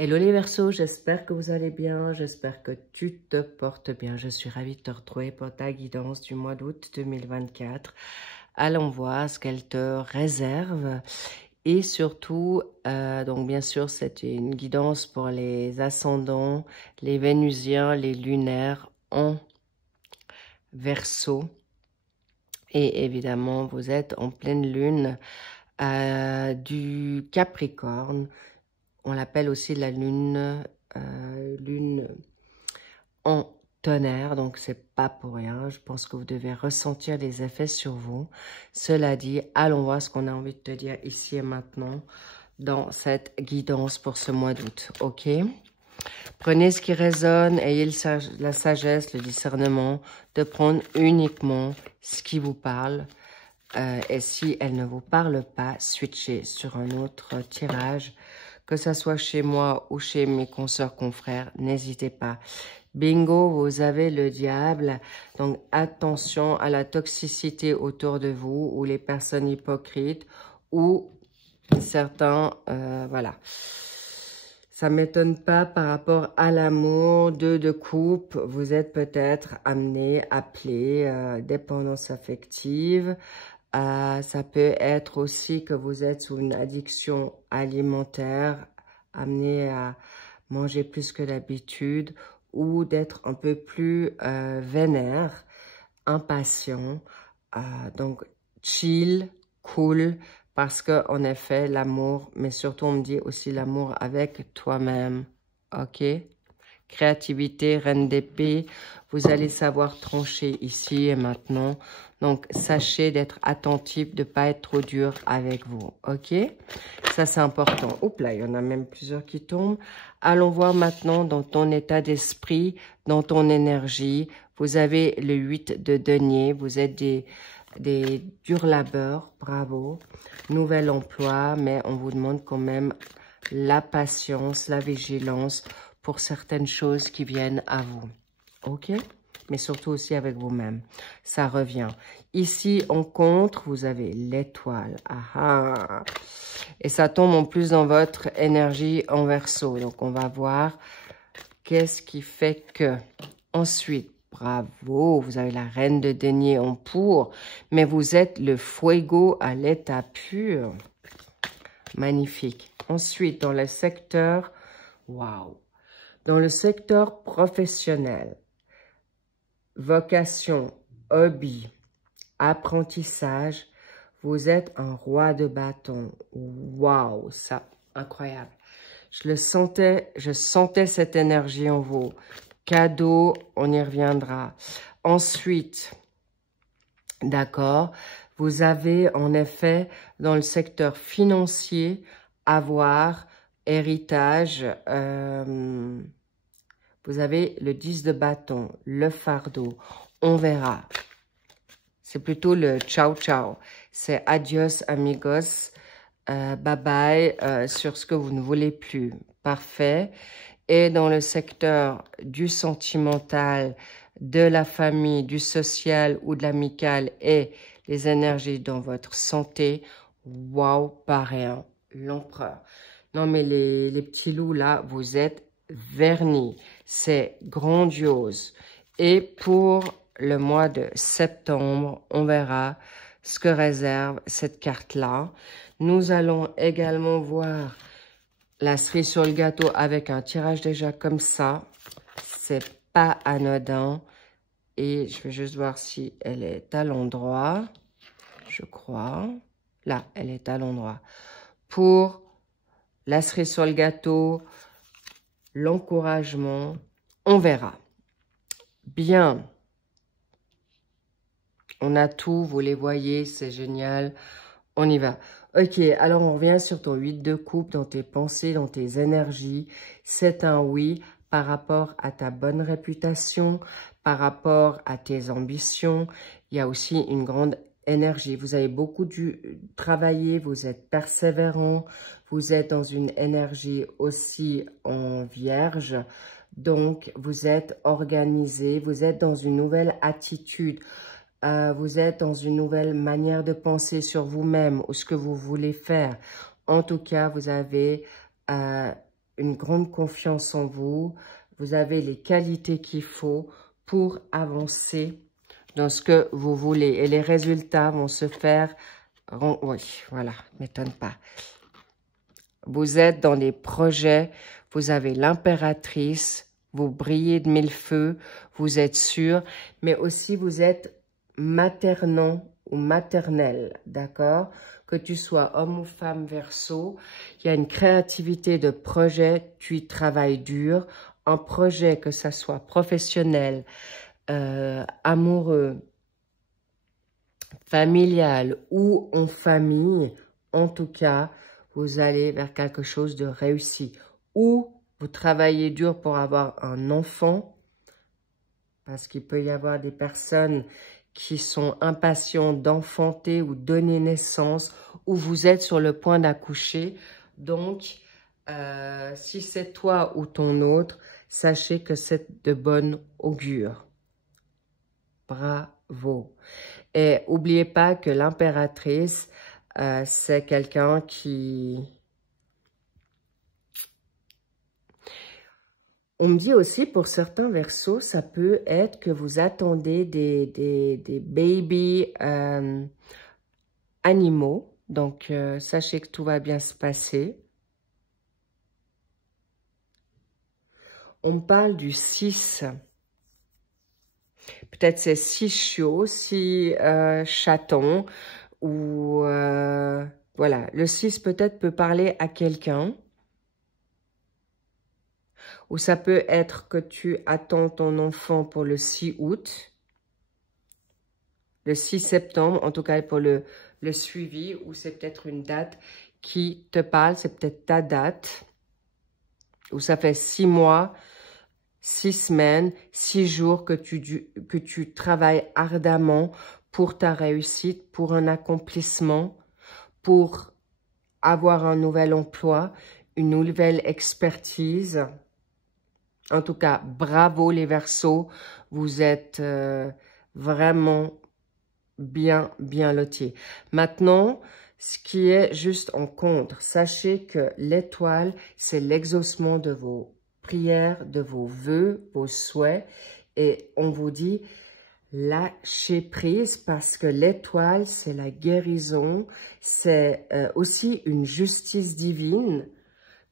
Hello les Verseaux, j'espère que vous allez bien, j'espère que tu te portes bien. Je suis ravie de te retrouver pour ta guidance du mois d'août 2024. Allons voir ce qu'elle te réserve. Et surtout, donc bien sûr, c'est une guidance pour les ascendants, les vénusiens, les lunaires en Verseau. Et évidemment, vous êtes en pleine lune du Capricorne. On l'appelle aussi la lune en tonnerre, donc c'est pas pour rien. Je pense que vous devez ressentir les effets sur vous. Cela dit, allons voir ce qu'on a envie de te dire ici et maintenant dans cette guidance pour ce mois d'août, ok? Prenez ce qui résonne, ayez la sagesse, le discernement de prendre uniquement ce qui vous parle. Et si elle ne vous parle pas, switchez sur un autre tirage. Que ça soit chez moi ou chez mes consoeurs confrères, n'hésitez pas. Bingo, vous avez le diable. Donc, attention à la toxicité autour de vous ou les personnes hypocrites ou certains, voilà. Ça ne m'étonne pas par rapport à l'amour, de couple. Vous êtes peut-être amené, appelé, dépendance affective. Ça peut être aussi que vous êtes sous une addiction alimentaire, amené à manger plus que d'habitude ou d'être un peu plus vénère, impatient. Donc, chill, cool, parce que en effet, l'amour, mais surtout on me dit aussi l'amour avec toi-même, ok? Créativité, reine d'épée, vous allez savoir trancher ici et maintenant. Donc, sachez d'être attentif, de ne pas être trop dur avec vous, ok? Ça, c'est important. Oups là, il y en a même plusieurs qui tombent. Allons voir maintenant dans ton état d'esprit, dans ton énergie. Vous avez le 8 de denier, vous êtes des durs labeurs, bravo. Nouvel emploi, mais on vous demande quand même la patience, la vigilance, pour certaines choses qui viennent à vous, ok? Mais surtout aussi avec vous-même, ça revient. Ici, en contre, vous avez l'étoile, et ça tombe en plus dans votre énergie en Verseau. Donc, on va voir qu'est-ce qui fait que. Ensuite, bravo, vous avez la reine de denier en pour, mais vous êtes le fuego à l'état pur. Magnifique. Ensuite, dans le secteur, waouh. Dans le secteur professionnel, vocation, hobby, apprentissage, vous êtes un roi de bâton. Waouh, ça, incroyable. Je sentais cette énergie en vous. Cadeau, on y reviendra. Ensuite, d'accord, vous avez en effet dans le secteur financier, avoir, héritage, vous avez le 10 de bâton, le fardeau. On verra. C'est plutôt le ciao ciao. C'est adios amigos. Bye bye sur ce que vous ne voulez plus. Parfait. Et dans le secteur du sentimental, de la famille, du social ou de l'amical et les énergies dans votre santé, waouh, pas rien. L'empereur. Non mais les petits loups là, vous êtes vernis. C'est grandiose. Et pour le mois de septembre, on verra ce que réserve cette carte-là. Nous allons également voir la cerise sur le gâteau avec un tirage déjà comme ça. C'est pas anodin. Et je vais juste voir si elle est à l'endroit. Je crois. Là, elle est à l'endroit. Pour la cerise sur le gâteau, l'encouragement, on verra. Bien. On a tout, vous les voyez, c'est génial. On y va. Ok, alors on revient sur ton 8 de coupe, dans tes pensées, dans tes énergies. C'est un oui par rapport à ta bonne réputation, par rapport à tes ambitions. Il y a aussi une grande énergie. Vous avez beaucoup dû travailler, vous êtes persévérant, vous êtes dans une énergie aussi en vierge. Donc, vous êtes organisé, vous êtes dans une nouvelle attitude. Vous êtes dans une nouvelle manière de penser sur vous-même ou ce que vous voulez faire. En tout cas, vous avez une grande confiance en vous. Vous avez les qualités qu'il faut pour avancer dans ce que vous voulez. Et les résultats vont se faire... Oui, voilà, m'étonne pas. Vous êtes dans les projets, vous avez l'impératrice, vous brillez de mille feux, vous êtes sûr, mais aussi vous êtes maternant ou maternel, d'accord? Que tu sois homme ou femme Verseau, il y a une créativité de projet, tu y travailles dur, un projet que ça soit professionnel, amoureux, familial ou en famille, en tout cas, vous allez vers quelque chose de réussi. Ou vous travaillez dur pour avoir un enfant, parce qu'il peut y avoir des personnes qui sont impatientes d'enfanter ou donner naissance, ou vous êtes sur le point d'accoucher. Donc, si c'est toi ou ton autre, sachez que c'est de bonne augure. Bravo. Et n'oubliez pas que l'impératrice, c'est quelqu'un qui... On me dit aussi, pour certains Verseaux, ça peut être que vous attendez des baby animaux. Donc, sachez que tout va bien se passer. On me parle du 6. Peut-être c'est 6 chiots, 6 chatons. Ou voilà, le 6 peut-être peut parler à quelqu'un. Ou ça peut être que tu attends ton enfant pour le 6 août. Le 6 septembre, en tout cas pour le suivi. Ou c'est peut-être une date qui te parle, c'est peut-être ta date. Ou ça fait 6 mois, 6 semaines, 6 jours que tu travailles ardemment pour ta réussite, pour un accomplissement, pour avoir un nouvel emploi, une nouvelle expertise. En tout cas, bravo les Verseaux, vous êtes vraiment bien lotis. Maintenant, ce qui est juste en contre, sachez que l'étoile, c'est l'exaucement de vos prières, de vos vœux, vos souhaits. Et on vous dit, lâchez prise parce que l'étoile, c'est la guérison, c'est aussi une justice divine.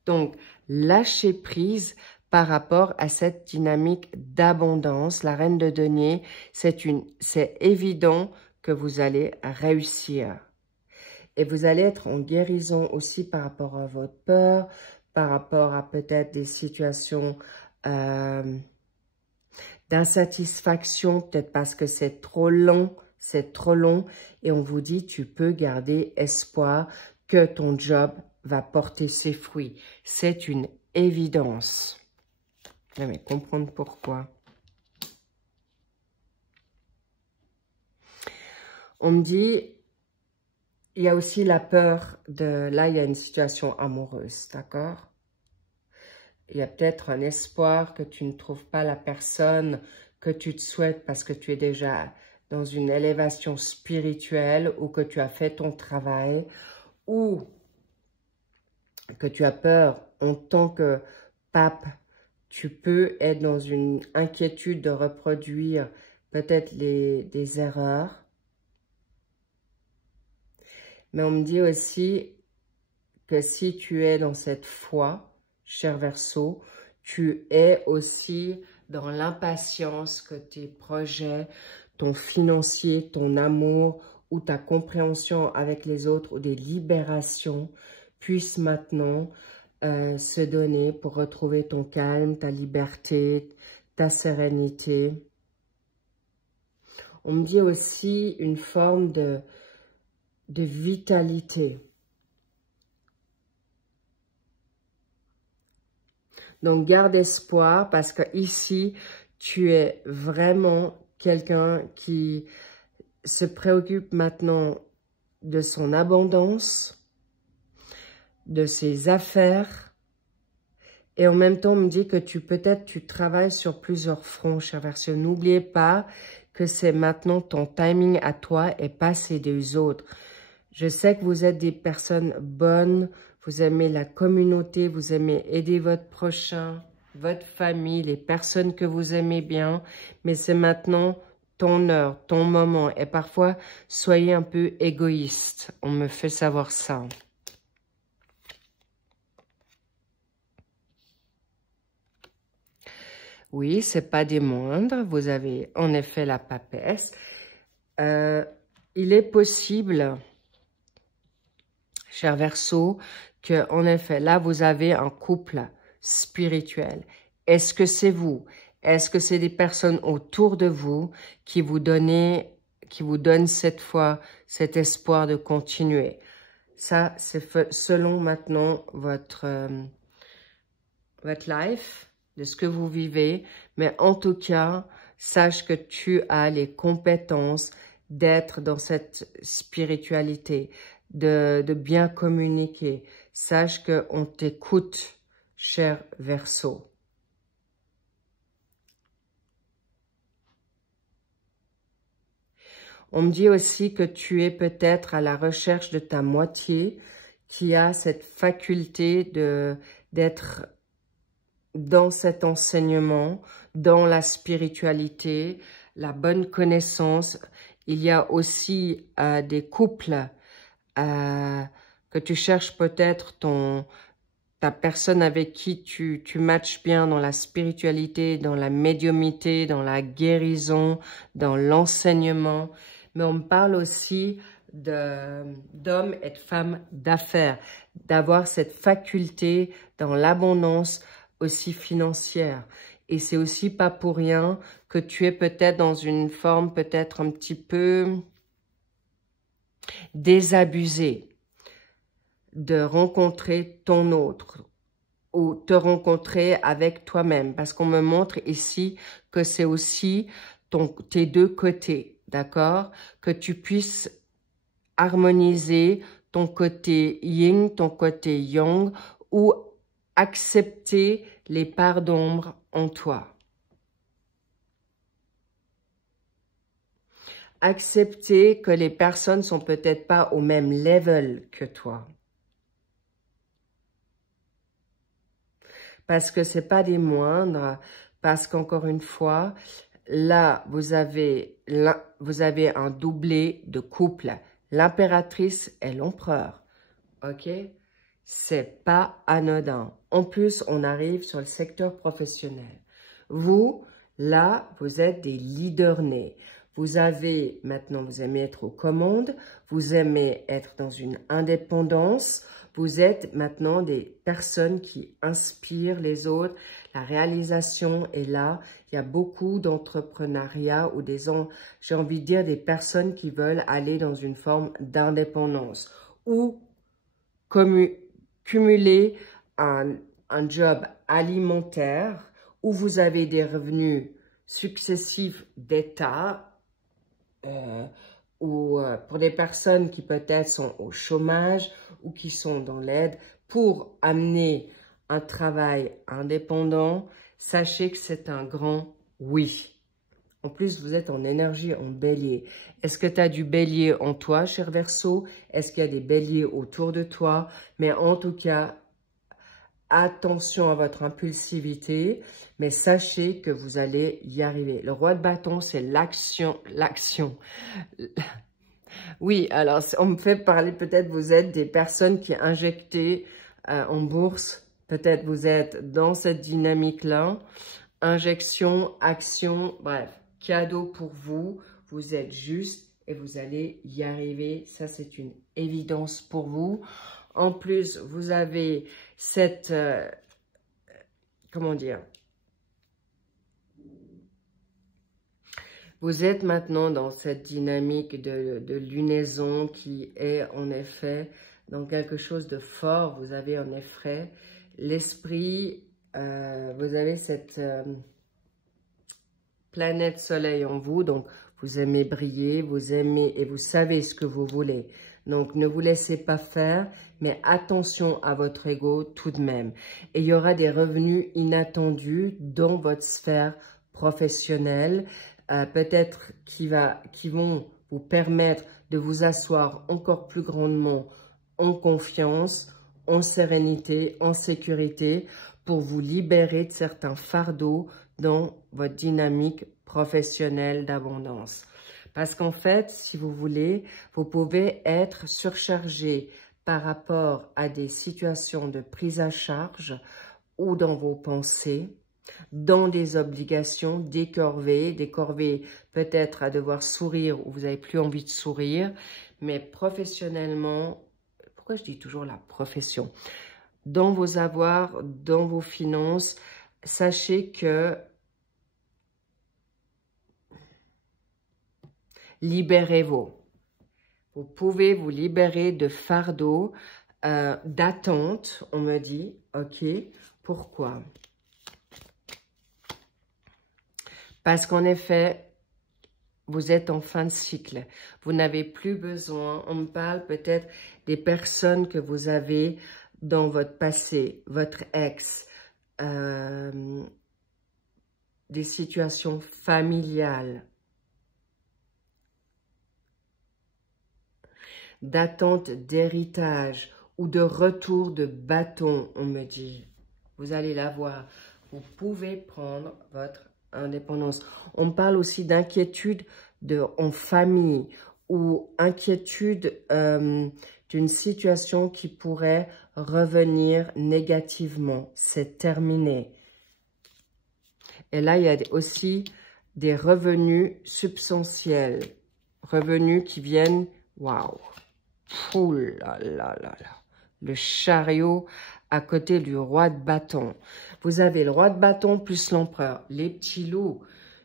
Donc, lâchez prise par rapport à cette dynamique d'abondance. La reine de denier, c'est évident que vous allez réussir. Et vous allez être en guérison aussi par rapport à votre peur, par rapport à peut-être des situations d'insatisfaction, peut-être parce que c'est trop long, et on vous dit, tu peux garder espoir que ton job va porter ses fruits. C'est une évidence. Mais comprendre pourquoi. On me dit, il y a aussi la peur de... Là, il y a une situation amoureuse, d'accord? Il y a peut-être un espoir que tu ne trouves pas la personne que tu te souhaites parce que tu es déjà dans une élévation spirituelle ou que tu as fait ton travail ou que tu as peur en tant que pape. Tu peux être dans une inquiétude de reproduire peut-être des erreurs. Mais on me dit aussi que si tu es dans cette foi, cher Verseau, tu es aussi dans l'impatience que tes projets, ton financier, ton amour ou ta compréhension avec les autres ou des libérations puissent maintenant se donner pour retrouver ton calme, ta liberté, ta sérénité. On me dit aussi une forme de vitalité. Donc, garde espoir parce que ici, tu es vraiment quelqu'un qui se préoccupe maintenant de son abondance, de ses affaires. Et en même temps, on me dit que peut-être tu travailles sur plusieurs fronts, cher Verseau. N'oubliez pas que c'est maintenant ton timing à toi et pas celui des autres. Je sais que vous êtes des personnes bonnes, vous aimez la communauté, vous aimez aider votre prochain, votre famille, les personnes que vous aimez bien, mais c'est maintenant ton heure, ton moment. Et parfois, soyez un peu égoïste. On me fait savoir ça. Oui, c'est pas des moindres. Vous avez en effet la papesse. Il est possible, cher Verseau, que en effet, là, vous avez un couple spirituel. Est-ce que c'est vous? Est-ce que c'est des personnes autour de vous qui vous donnent cette foi, cet espoir de continuer? Ça, c'est selon maintenant votre life, de ce que vous vivez. Mais en tout cas, sache que tu as les compétences d'être dans cette spiritualité, de bien communiquer. Sache qu'on t'écoute, cher Verseau. On me dit aussi que tu es peut-être à la recherche de ta moitié qui a cette faculté d'être dans cet enseignement, dans la spiritualité, la bonne connaissance. Il y a aussi des couples que tu cherches peut-être ta personne avec qui tu matches bien dans la spiritualité, dans la médiumnité, dans la guérison, dans l'enseignement. Mais on me parle aussi d'hommes et de femmes d'affaires, d'avoir cette faculté dans l'abondance aussi financière. Et c'est aussi pas pour rien que tu es peut-être dans une forme peut-être un petit peu désabusée de rencontrer ton autre ou te rencontrer avec toi-même. Parce qu'on me montre ici que c'est aussi tes deux côtés, d'accord? Que tu puisses harmoniser ton côté yin, ton côté yang, ou accepter les parts d'ombre en toi. Accepter que les personnes sont peut-être pas au même level que toi. Parce que c'est pas des moindres, parce qu'encore une fois, là, vous avez un doublé de couple. L'impératrice et l'empereur, ok? C'est pas anodin. En plus, on arrive sur le secteur professionnel. Vous, là, vous êtes des leaders nés. Vous aimez être aux commandes, vous aimez être dans une indépendance, vous êtes maintenant des personnes qui inspirent les autres. La réalisation est là. Il y a beaucoup d'entrepreneuriat ou j'ai envie de dire des personnes qui veulent aller dans une forme d'indépendance ou cumuler un job alimentaire où vous avez des revenus successifs d'État ou pour des personnes qui peut-être sont au chômage ou qui sont dans l'aide pour amener un travail indépendant, sachez que c'est un grand oui. En plus, vous êtes en énergie en bélier. Est-ce que tu as du bélier en toi, cher Verseau? Est-ce qu'il y a des béliers autour de toi? Mais en tout cas, attention à votre impulsivité, mais sachez que vous allez y arriver. Le roi de bâton, c'est l'action, l'action. Oui, alors on me fait parler, peut-être vous êtes des personnes qui injectez en bourse, peut-être vous êtes dans cette dynamique-là, injection, action, bref, cadeau pour vous, vous êtes juste et vous allez y arriver, ça c'est une évidence pour vous. En plus, vous avez cette, comment dire, vous êtes maintenant dans cette dynamique de lunaison qui est en effet dans quelque chose de fort. Vous avez en effet l'esprit, vous avez cette planète soleil en vous, donc vous aimez briller, vous aimez et vous savez ce que vous voulez. Donc, ne vous laissez pas faire, mais attention à votre ego tout de même. Et il y aura des revenus inattendus dans votre sphère professionnelle, peut-être qui vont vous permettre de vous asseoir encore plus grandement en confiance, en sérénité, en sécurité, pour vous libérer de certains fardeaux dans votre dynamique professionnelle d'abondance. Parce qu'en fait, si vous voulez, vous pouvez être surchargé par rapport à des situations de prise à charge ou dans vos pensées, dans des obligations, des corvées peut-être à devoir sourire ou vous n'avez plus envie de sourire, mais professionnellement, pourquoi je dis toujours la profession? Dans vos avoirs, dans vos finances, sachez que libérez-vous. Vous pouvez vous libérer de fardeaux, d'attente, on me dit, ok, pourquoi? Parce qu'en effet, vous êtes en fin de cycle. Vous n'avez plus besoin, on me parle peut-être des personnes que vous avez dans votre passé, votre ex, des situations familiales, d'attente d'héritage ou de retour de bâton, on me dit. Vous allez l'avoir. Vous pouvez prendre votre indépendance. On parle aussi d'inquiétude en famille ou inquiétude d'une situation qui pourrait revenir négativement. C'est terminé. Et là, il y a aussi des revenus substantiels. Revenus qui viennent, waouh, ouh là là là là. Le chariot à côté du roi de bâton. Vous avez le roi de bâton plus l'empereur. Les petits loups,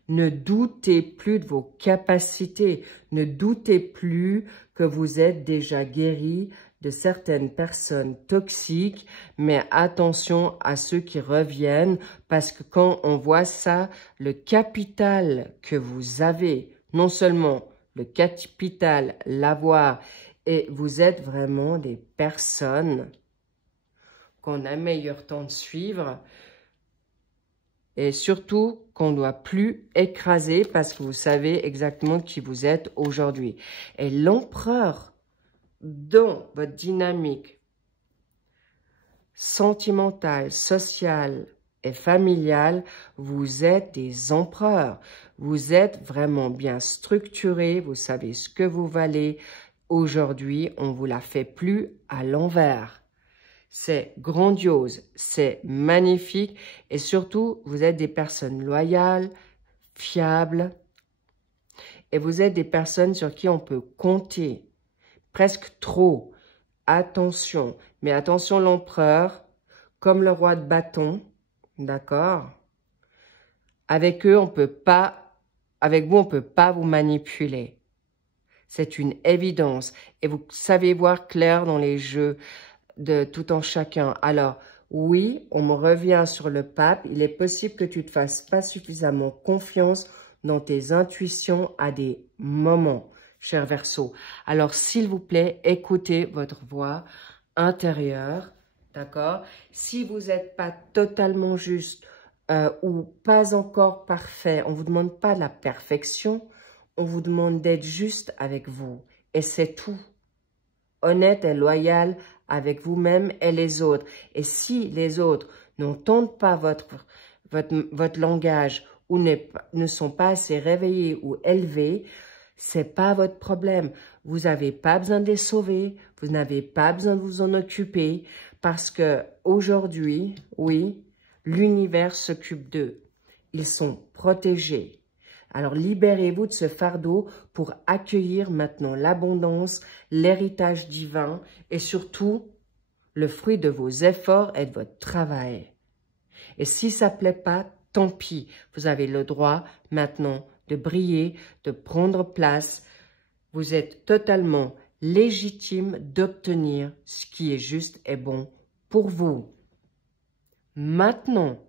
ne doutez plus de vos capacités. Ne doutez plus que vous êtes déjà guéri de certaines personnes toxiques. Mais attention à ceux qui reviennent parce que quand on voit ça, le capital que vous avez, non seulement le capital, l'avoir, et vous êtes vraiment des personnes qu'on a meilleur temps de suivre et surtout qu'on ne doit plus écraser parce que vous savez exactement qui vous êtes aujourd'hui. Et l'empereur, dans votre dynamique sentimentale, sociale et familiale, vous êtes des empereurs. Vous êtes vraiment bien structurés, vous savez ce que vous valez. Aujourd'hui, on ne vous la fait plus à l'envers. C'est grandiose, c'est magnifique et surtout, vous êtes des personnes loyales, fiables et vous êtes des personnes sur qui on peut compter, presque trop. Attention, mais attention l'empereur, comme le roi de bâton, d'accord? Avec eux, on peut pas, avec vous, on peut pas vous manipuler. C'est une évidence et vous savez voir clair dans les jeux de tout en chacun. Alors, oui, on me revient sur le pape. Il est possible que tu ne te fasses pas suffisamment confiance dans tes intuitions à des moments, cher Verseau. Alors, s'il vous plaît, écoutez votre voix intérieure, d'accord? Si vous n'êtes pas totalement juste ou pas encore parfait, on ne vous demande pas la perfection, on vous demande d'être juste avec vous. Et c'est tout. Honnête et loyal avec vous-même et les autres. Et si les autres n'entendent pas votre langage ou ne sont pas assez réveillés ou élevés, c'est pas votre problème. Vous n'avez pas besoin de les sauver. Vous n'avez pas besoin de vous en occuper parce que aujourd'hui, oui, l'univers s'occupe d'eux. Ils sont protégés. Alors, libérez-vous de ce fardeau pour accueillir maintenant l'abondance, l'héritage divin et surtout le fruit de vos efforts et de votre travail. Et si ça ne plaît pas, tant pis. Vous avez le droit maintenant de briller, de prendre place. Vous êtes totalement légitime d'obtenir ce qui est juste et bon pour vous. Maintenant,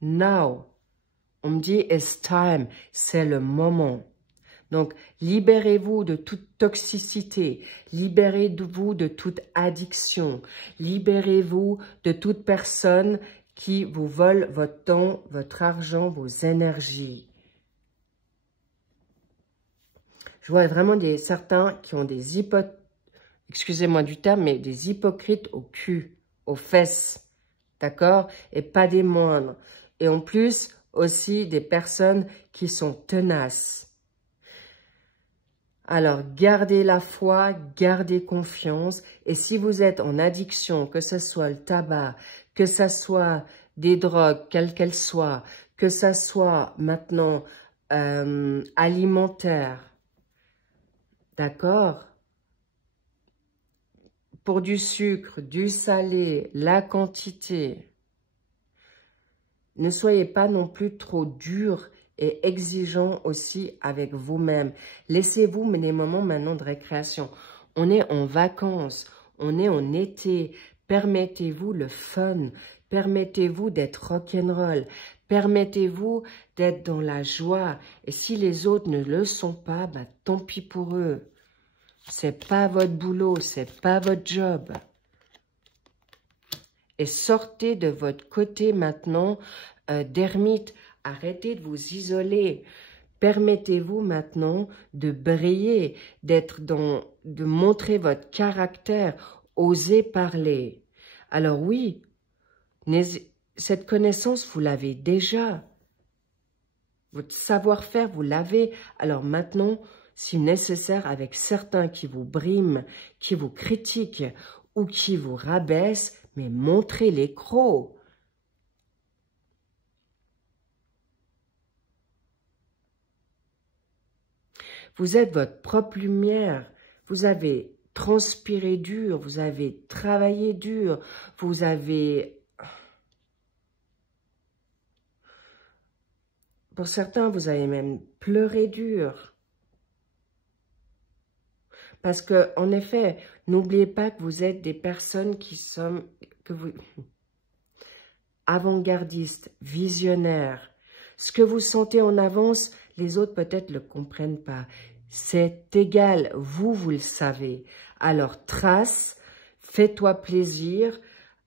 now. On me dit, it's time, c'est le moment. Donc, libérez-vous de toute toxicité, libérez-vous de toute addiction, libérez-vous de toute personne qui vous vole votre temps, votre argent, vos énergies. Je vois vraiment certains qui ont des excusez-moi du terme, mais des hypocrites au cul. aux fesses, d'accord? Et pas des moindres. Et en plus, aussi des personnes qui sont tenaces. Alors, gardez la foi, gardez confiance. Et si vous êtes en addiction, que ce soit le tabac, que ce soit des drogues, quelles qu'elles soient, que ce soit maintenant alimentaire, d'accord? Pour du sucre, du salé, la quantité. Ne soyez pas non plus trop dur et exigeant aussi avec vous-même. Laissez-vous des moments maintenant de récréation. On est en vacances, on est en été. Permettez-vous le fun, permettez-vous d'être rock'n'roll, permettez-vous d'être dans la joie. Et si les autres ne le sont pas, bah, tant pis pour eux. C'est pas votre boulot, c'est pas votre job. Et sortez de votre côté maintenant d'ermite. Arrêtez de vous isoler. Permettez-vous maintenant de briller, de montrer votre caractère. Osez parler. Alors oui, cette connaissance, vous l'avez déjà. Votre savoir-faire, vous l'avez. Alors maintenant, si nécessaire, avec certains qui vous briment, qui vous critiquent ou qui vous rabaissent, mais montrez les crocs. Vous êtes votre propre lumière. Vous avez transpiré dur, vous avez travaillé dur, vous avez... Pour certains, vous avez même pleuré dur. Parce que, en effet, n'oubliez pas que vous êtes des personnes qui sont... avant-gardistes, visionnaires. Ce que vous sentez en avance, les autres peut-être ne le comprennent pas. C'est égal, vous le savez. Alors trace, fais-toi plaisir,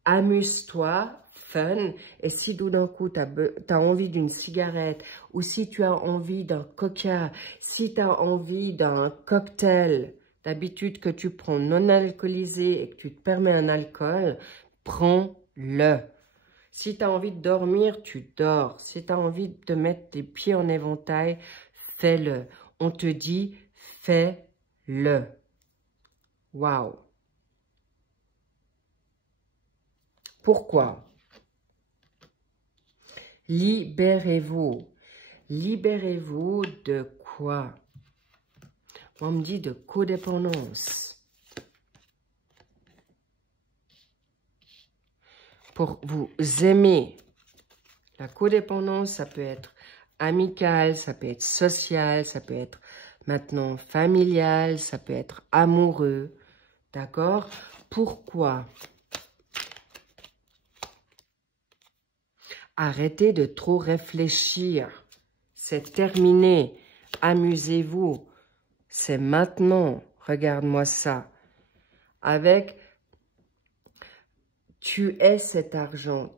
amuse-toi, fun. Et si tout d'un coup, tu as envie d'une cigarette, ou si tu as envie d'un coca, si tu as envie d'un cocktail, d'habitude que tu prends non alcoolisé et que tu te permets un alcool, prends-le. Si tu as envie de dormir, tu dors. Si tu as envie de te mettre tes pieds en éventail, fais-le. On te dit, fais-le. Waouh. Pourquoi? Libérez-vous. Libérez-vous de quoi? On me dit de codépendance. Pour vous aimer. La codépendance, ça peut être amical, ça peut être social, ça peut être maintenant familial, ça peut être amoureux. D'accord? Pourquoi? Arrêtez de trop réfléchir. C'est terminé. Amusez-vous. C'est maintenant. Regarde-moi ça. Avec, tu es cet argent.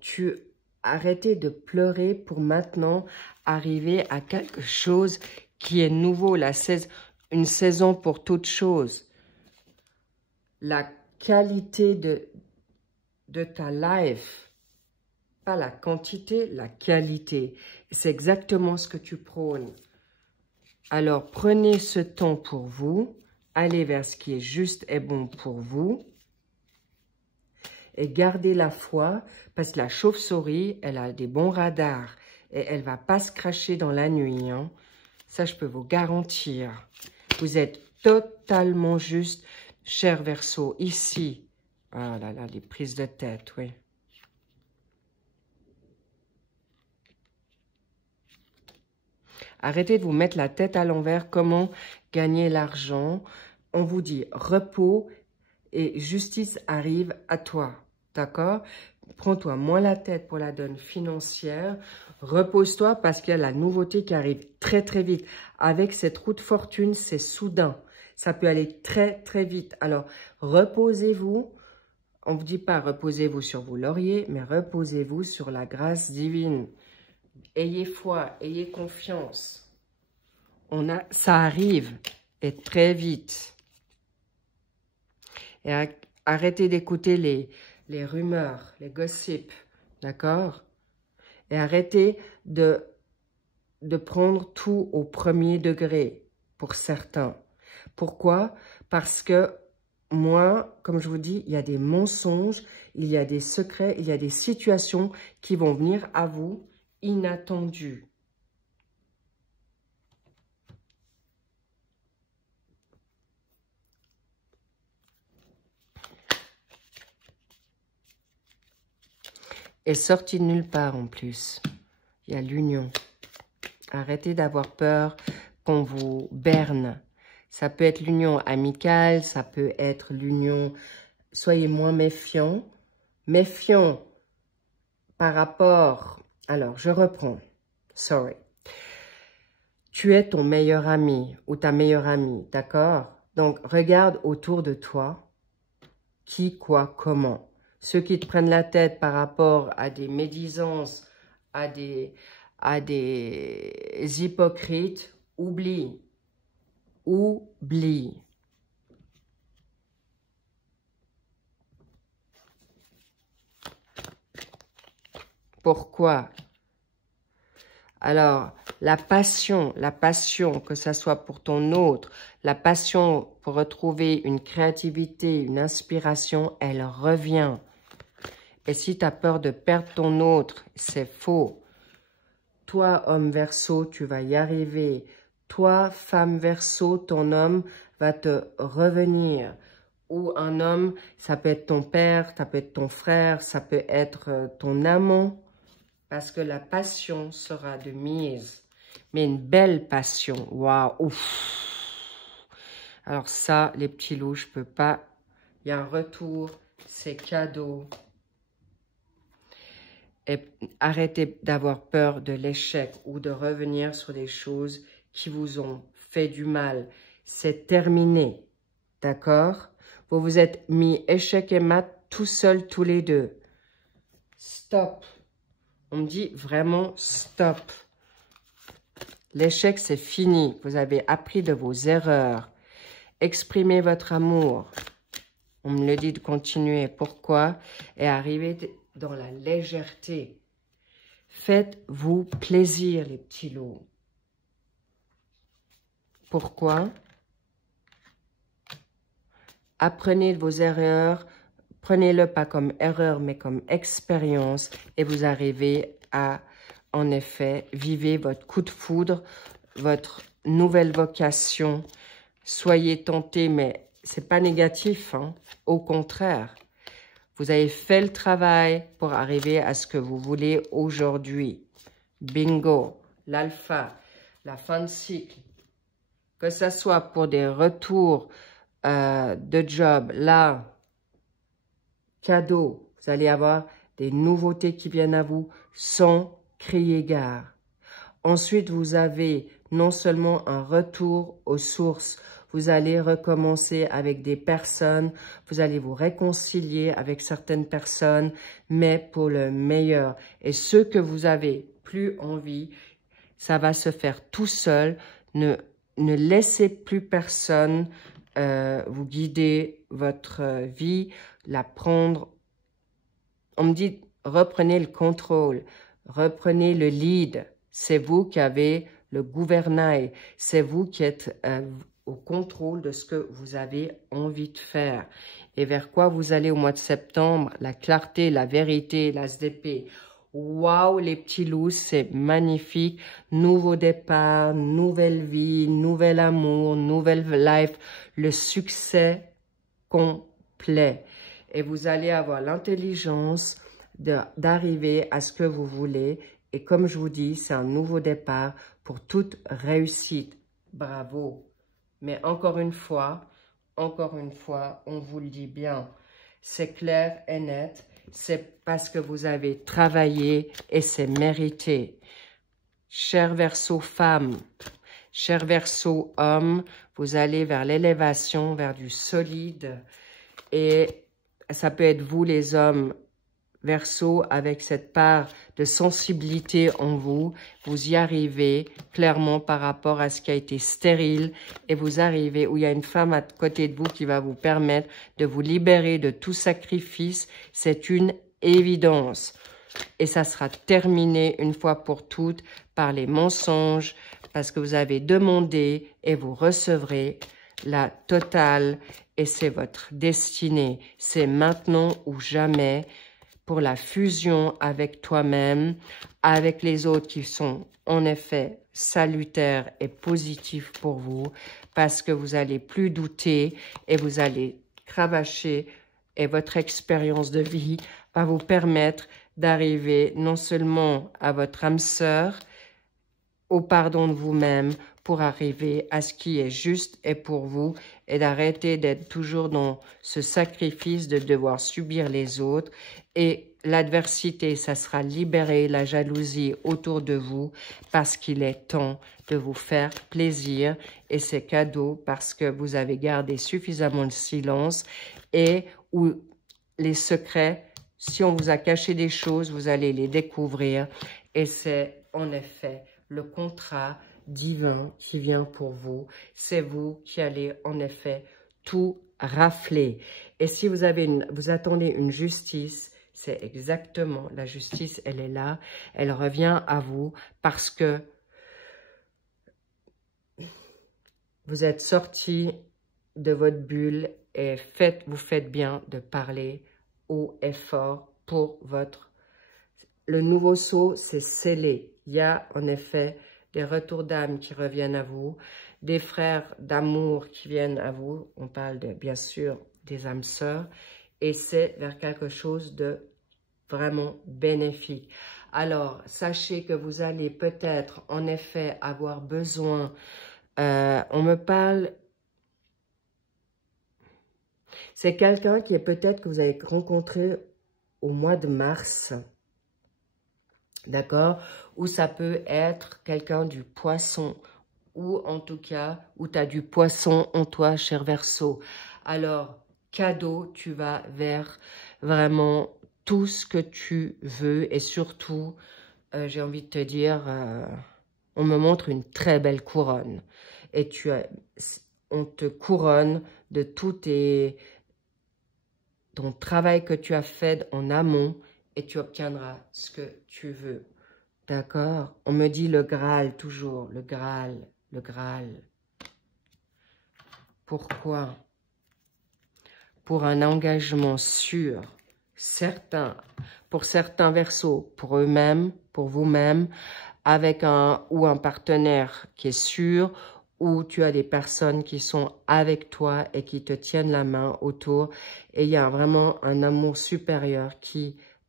Arrêtez de pleurer pour maintenant arriver à quelque chose qui est nouveau. Une saison pour toute chose. La qualité de ta life. Pas la quantité, la qualité. C'est exactement ce que tu prônes. Alors, prenez ce temps pour vous. Allez vers ce qui est juste et bon pour vous. Et gardez la foi, parce que la chauve-souris, elle a des bons radars. Et elle ne va pas se cracher dans la nuit. Hein. Ça, je peux vous garantir. Vous êtes totalement juste, cher Verseau. Ici, ah là là, les prises de tête, oui. Arrêtez de vous mettre la tête à l'envers. Comment gagner l'argent? On vous dit repos et justice arrive à toi. D'accord? Prends-toi moins la tête pour la donne financière. Repose-toi parce qu'il y a la nouveauté qui arrive très très vite. Avec cette roue de fortune, c'est soudain. Ça peut aller très très vite. Alors, reposez-vous. On ne vous dit pas reposez-vous sur vos lauriers, mais reposez-vous sur la grâce divine. Ayez foi, ayez confiance. Ça arrive et très vite. Et arrêtez d'écouter les rumeurs, les gossips, d'accord? Et arrêtez de prendre tout au premier degré pour certains. Pourquoi? Parce que moi, comme je vous dis, il y a des mensonges, il y a des secrets, il y a des situations qui vont venir à vous inattendues. Et sorti de nulle part en plus. Il y a l'union. Arrêtez d'avoir peur qu'on vous berne. Ça peut être l'union amicale, ça peut être l'union... Soyez moins méfiants. Méfiants par rapport... Alors, je reprends. Sorry. Tu es ton meilleur ami ou ta meilleure amie, d'accord? Donc, regarde autour de toi qui, quoi, comment. Ceux qui te prennent la tête par rapport à des médisances, à des hypocrites, oublie. Oublie. Pourquoi? Alors, la passion, que ça soit pour ton autre, la passion pour retrouver une créativité, une inspiration, elle revient. Et si tu as peur de perdre ton autre, c'est faux. Toi, homme Verseau, tu vas y arriver. Toi, femme Verseau, ton homme va te revenir. Ou un homme, ça peut être ton père, ça peut être ton frère, ça peut être ton amant. Parce que la passion sera de mise. Mais une belle passion. Waouh, ouf. Alors ça, les petits loups, je peux pas. Il y a un retour, c'est cadeau. Et arrêtez d'avoir peur de l'échec ou de revenir sur des choses qui vous ont fait du mal. C'est terminé. D'accord? Vous vous êtes mis échec et mat tout seuls, tous les deux. Stop. On me dit vraiment stop. L'échec, c'est fini. Vous avez appris de vos erreurs. Exprimez votre amour. On me le dit de continuer. Pourquoi? Et arrivez dans la légèreté. Faites-vous plaisir, les petits loups. Pourquoi? Apprenez de vos erreurs. Prenez-le pas comme erreur, mais comme expérience. Et vous arrivez à, en effet, vivre votre coup de foudre, votre nouvelle vocation. Soyez tentés, mais c'est pas négatif, hein? Au contraire. Vous avez fait le travail pour arriver à ce que vous voulez aujourd'hui. Bingo, l'alpha, la fin de cycle. Que ce soit pour des retours de job, là, cadeau, vous allez avoir des nouveautés qui viennent à vous sans crier gare. Ensuite, vous avez non seulement un retour aux sources, vous allez recommencer avec des personnes, vous allez vous réconcilier avec certaines personnes, mais pour le meilleur. Et ceux que vous avez plus envie, ça va se faire tout seul. Ne laissez plus personne vous guider votre vie, la prendre. On me dit, reprenez le contrôle, reprenez le lead. C'est vous qui avez le gouvernail. C'est vous qui êtes au contrôle de ce que vous avez envie de faire. Et vers quoi vous allez au mois de septembre? La clarté, la vérité, l'as d'épée. Waouh, les petits loups, c'est magnifique. Nouveau départ, nouvelle vie, nouvel amour, nouvelle life. Le succès complet. Et vous allez avoir l'intelligence d'arriver à ce que vous voulez. Et comme je vous dis, c'est un nouveau départ pour toute réussite. Bravo. Mais encore une fois, on vous le dit bien. C'est clair et net. C'est parce que vous avez travaillé et c'est mérité. Cher Verseau femme, cher Verseau homme, vous allez vers l'élévation, vers du solide. Et ça peut être vous les hommes, Verseau, avec cette part de sensibilité en vous, vous y arrivez clairement par rapport à ce qui a été stérile et vous arrivez où il y a une femme à côté de vous qui va vous permettre de vous libérer de tout sacrifice. C'est une évidence. Et ça sera terminé une fois pour toutes par les mensonges parce que vous avez demandé et vous recevrez la totale et c'est votre destinée. C'est maintenant ou jamais. Pour la fusion avec toi-même, avec les autres qui sont en effet salutaires et positifs pour vous, parce que vous allez plus douter et vous allez cravacher et votre expérience de vie va vous permettre d'arriver non seulement à votre âme sœur, au pardon de vous-même, pour arriver à ce qui est juste et pour vous et d'arrêter d'être toujours dans ce sacrifice de devoir subir les autres. Et l'adversité, ça sera libérer la jalousie autour de vous parce qu'il est temps de vous faire plaisir. Et c'est cadeau parce que vous avez gardé suffisamment de silence et où les secrets, si on vous a caché des choses, vous allez les découvrir. Et c'est en effet le contrat divin qui vient pour vous. C'est vous qui allez en effet tout rafler. Et si vous avez vous attendez une justice, c'est exactement la justice, elle est là. Elle revient à vous parce que vous êtes sorti de votre bulle et vous faites bien de parler haut et fort pour votre... Le nouveau saut, c'est scellé. Il y a en effet des retours d'âme qui reviennent à vous, des frères d'amour qui viennent à vous. On parle bien sûr des âmes sœurs et c'est vers quelque chose de vraiment bénéfique. Alors, sachez que vous allez peut-être en effet avoir besoin, on me parle, c'est quelqu'un qui est peut-être que vous avez rencontré au mois de mars, d'accord? Ou ça peut être quelqu'un du poisson, ou en tout cas, où tu as du poisson en toi, cher Verseau. Alors, cadeau, tu vas vers vraiment tout ce que tu veux et surtout, j'ai envie de te dire, on me montre une très belle couronne. Et on te couronne de tout ton travail que tu as fait en amont et tu obtiendras ce que tu veux. D'accord? On me dit le Graal toujours, le Graal, le Graal. Pourquoi? Pour un engagement sûr, certain, pour certains Verseaux, pour eux-mêmes, pour vous-même, avec un partenaire qui est sûr, où tu as des personnes qui sont avec toi et qui te tiennent la main autour. Et il y a vraiment un amour supérieur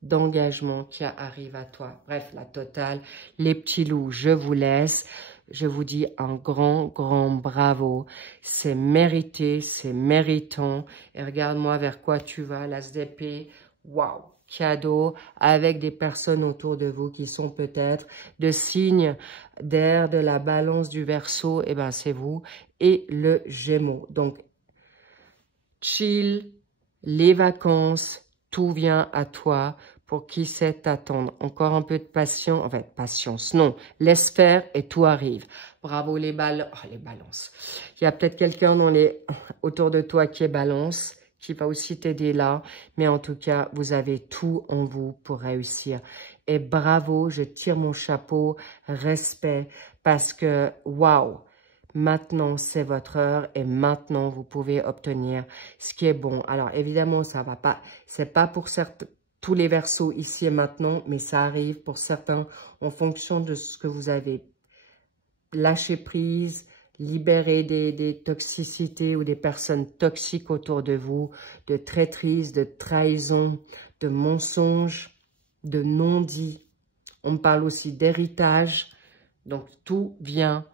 d'engagement qui arrive à toi. Bref, la totale. Les petits loups, je vous laisse. Je vous dis un grand, grand bravo. C'est mérité, c'est méritant. Et regarde-moi vers quoi tu vas, l'as d'épée. Waouh! Cadeau avec des personnes autour de vous qui sont peut-être de signes d'air, de la balance, du Verseau, et ben c'est vous, et le Gémeaux. Donc, chill, les vacances, tout vient à toi pour qui sait t'attendre. Encore un peu de patience, en fait, patience, non, laisse faire et tout arrive. Bravo les balances. Il y a peut-être quelqu'un autour de toi qui est balance, qui va aussi t'aider là. Mais en tout cas, vous avez tout en vous pour réussir. Et bravo, je tire mon chapeau, respect, parce que, waouh, maintenant c'est votre heure et maintenant vous pouvez obtenir ce qui est bon. Alors évidemment, ça va pas, c'est pas pour tous les Verseaux ici et maintenant, mais ça arrive pour certains en fonction de ce que vous avez lâché prise, libérer des toxicités ou des personnes toxiques autour de vous, de traîtrise, de trahison, de mensonges, de non-dits. On me parle aussi d'héritage. Donc, tout vient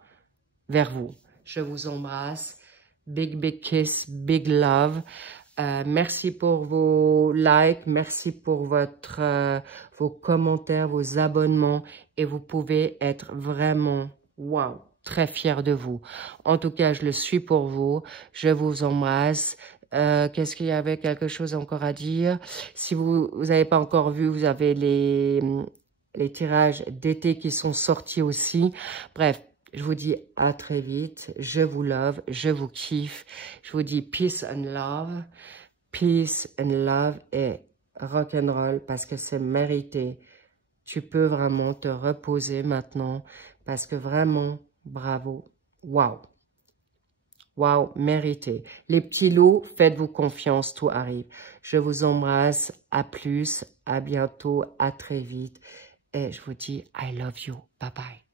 vers vous. Je vous embrasse. Big, big kiss, big love. Merci pour vos likes, merci pour vos commentaires, vos abonnements. Et vous pouvez être vraiment, waouh, très fier de vous. En tout cas, je le suis pour vous. Je vous embrasse. Qu'est-ce qu'il y avait quelque chose encore à dire? Si vous n'avez pas encore vu, vous avez les tirages d'été qui sont sortis aussi. Bref, je vous dis à très vite. Je vous love, je vous kiffe. Je vous dis peace and love. Peace and love et rock'n'roll parce que c'est mérité. Tu peux vraiment te reposer maintenant parce que vraiment, bravo. Waouh. Waouh, mérité. Les petits loups, faites-vous confiance, tout arrive. Je vous embrasse. À plus, à bientôt, à très vite. Et je vous dis I love you. Bye bye.